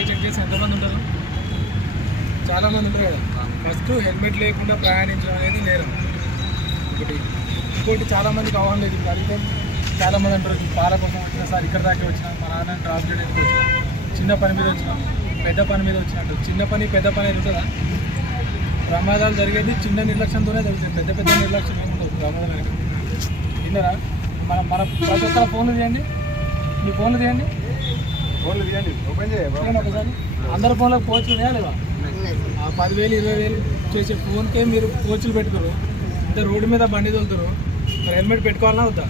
దాకా చెక్ చేసి ఎంతమంది ఉంటారు? చాలామంది ఉంటారు కదా. ఫస్ట్ హెల్మెట్ లేకుండా ప్రయాణించడం అనేది నేరం ఒకటి. ఇంకోటి చాలామందికి అవగాహన లేదు. ఇప్పుడు అడిగితే చాలామంది అంటారు పాల కోసం వచ్చినా సార్ ఇక్కడ దాకా వచ్చినా మా నాన్న డ్రాప్ చేయడానికి వచ్చినా, చిన్న పని మీద వచ్చినా, పెద్ద పని మీద వచ్చినట్టు. చిన్న పని పెద్ద పని ఉంటుందా? ప్రమాదాలు జరిగేది చిన్న నిర్లక్ష్యంతోనే జరుగుతుంది. పెద్ద పెద్ద నిర్లక్ష్యం ఏముండదు ప్రమాదాలు అనేది. విన్నారా? మన ప్రతి ఒక్కరు ఫోన్లు తీయండి, మీ ఫోన్లు తీయండి, ఓపెన్ చేయండి ఒకసారి. అందరి ఫోన్లకు కోచ్లు వేయాలిగా. ఆ 10,000 20,000 చేసే ఫోన్కే మీరు కోచ్లు పెట్టుకోరు. అంటే రోడ్డు మీద బండి తోలుతారు, మరి హెల్మెట్ పెట్టుకోవాలన్నా వద్దా?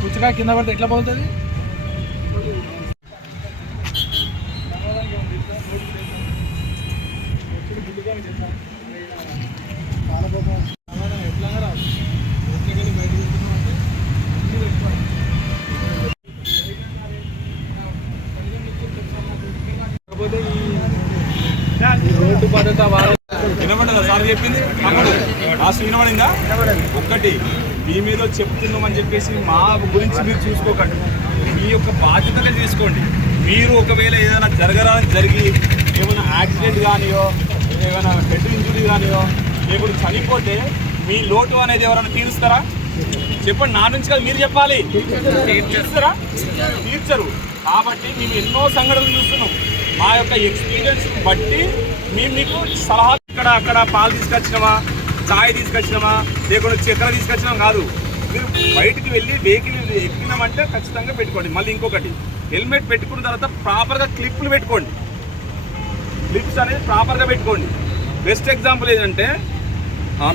పుచ్చగా కింద పడితే ఎట్లా పోతుంది? రోడ్డు భద్రత వినబడదా సార్ చెప్పింది? లాస్ట్ వినబడిందా? ఒక్కటి మీ మీద చెప్తున్నామని చెప్పేసి మా గురించి మీరు చూసుకోకండి. మీ యొక్క బాధ్యతగా చేసుకోండి. మీరు ఒకవేళ ఏదైనా జరిగి ఏమైనా యాక్సిడెంట్ కానియో, ఏమైనా హెడ్ ఇంజురీ కానియో, లేకపోతే చనిపోతే మీ లోటు అనేది ఎవరైనా తీరుస్తారా? చెప్పండి. నా నుంచి కదా మీరు చెప్పాలి. తీర్చుతారా? తీర్చరు. కాబట్టి మేము ఎన్నో సంఘటనలు చూస్తున్నాం. మా యొక్క ఎక్స్పీరియన్స్ బట్టి మేము మీకు సలహా అక్కడ పాలు తీసుకొచ్చినామా, చాయ్ తీసుకొచ్చినామా, లేకుండా చక్కెర తీసుకొచ్చినాం కాదు. మీరు బయటికి వెళ్ళి వెహికల్ ఎక్కినామంటే ఖచ్చితంగా పెట్టుకోండి. మళ్ళీ ఇంకొకటి, హెల్మెట్ పెట్టుకున్న తర్వాత ప్రాపర్గా క్లిప్లు పెట్టుకోండి. క్లిప్స్ అనేది ప్రాపర్గా పెట్టుకోండి. బెస్ట్ ఎగ్జాంపుల్ ఏంటంటే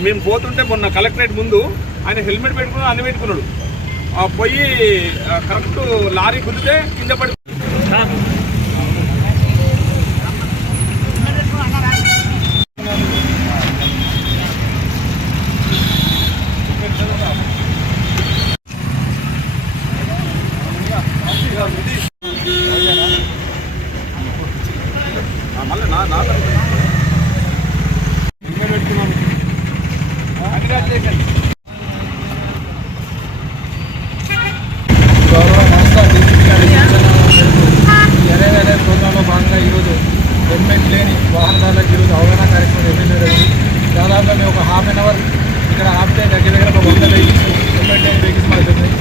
మేము పోతుంటే మొన్న కలెక్టరేట్ ముందు ఆయన హెల్మెట్ పెట్టుకున్నాడు, అన్ని పెట్టుకున్నాడు. పోయి కరెక్ట్ లారీ గుద్దితే కింద పడి మళ్ళీ ప్రోగ్రాంలో భాగంగా ఈరోజు హెల్మెట్ లేని వాహనదారులకు ఈరోజు అవగాహన కార్యక్రమం నిర్వహించడం. దాదాపుగా మేము ఒక ½ an hour ఇక్కడ ఆపితే దగ్గర ఒక 100 వెహికల్స్ హెల్మెట్ లేని వెహికల్స్ మాకు జరిగింది.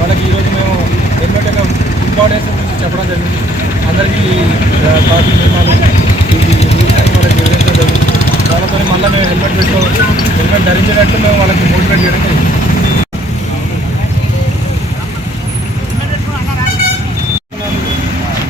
వాళ్ళకి ఈరోజు మేము హెల్మెట్ యొక్క ఇంపార్టెన్స్ గురించి చెప్పడం జరిగింది. అందరికీ ట్రాఫిక్ నియమాలు రూల్స్ అని వాళ్ళకి వివరించడం జరిగింది. వాళ్ళతో మళ్ళీ మేము హెల్మెట్ పెట్టుకోవచ్చు, హెల్మెట్ ధరించేటట్టు మేము వాళ్ళకి మోటివేట్ చేయడం జరిగింది.